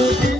Thank you.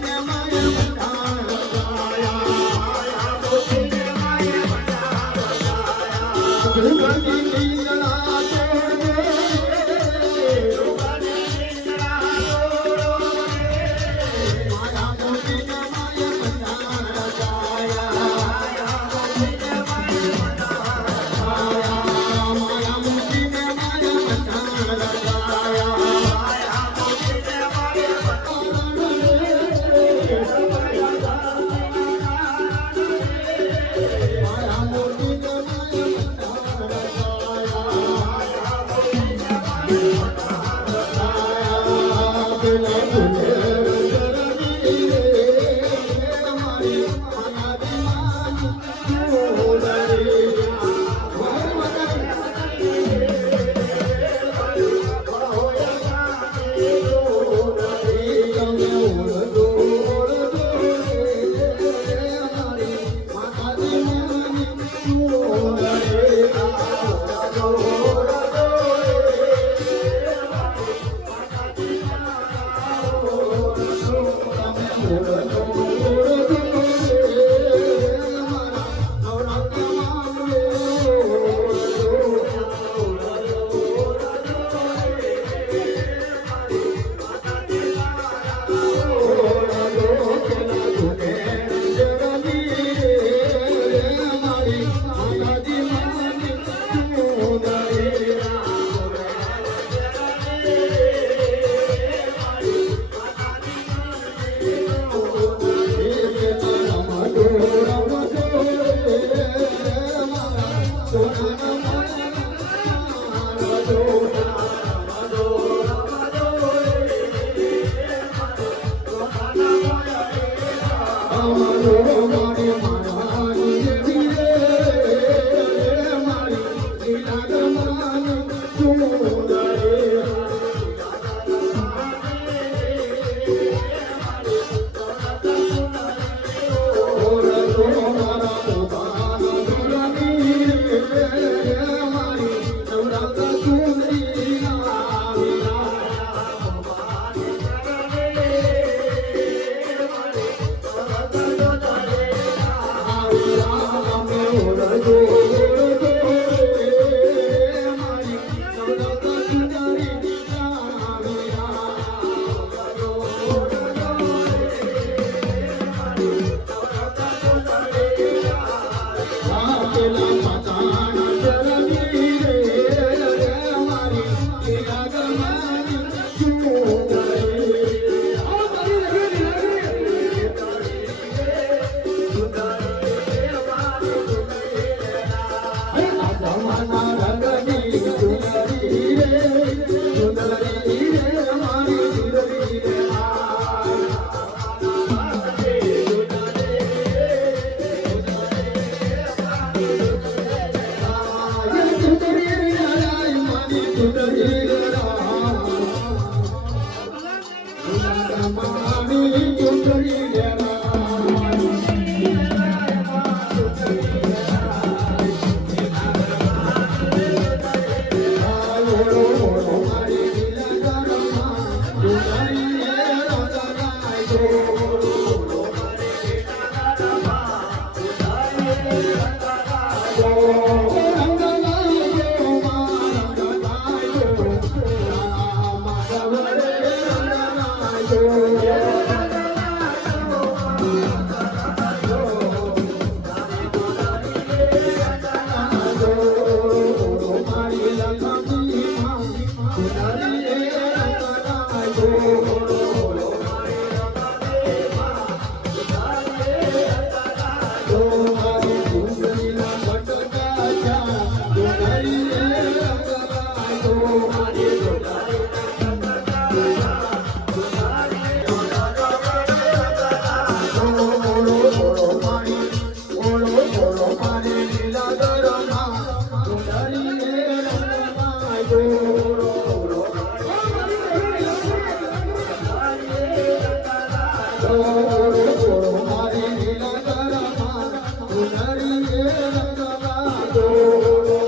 muda.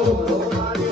amor.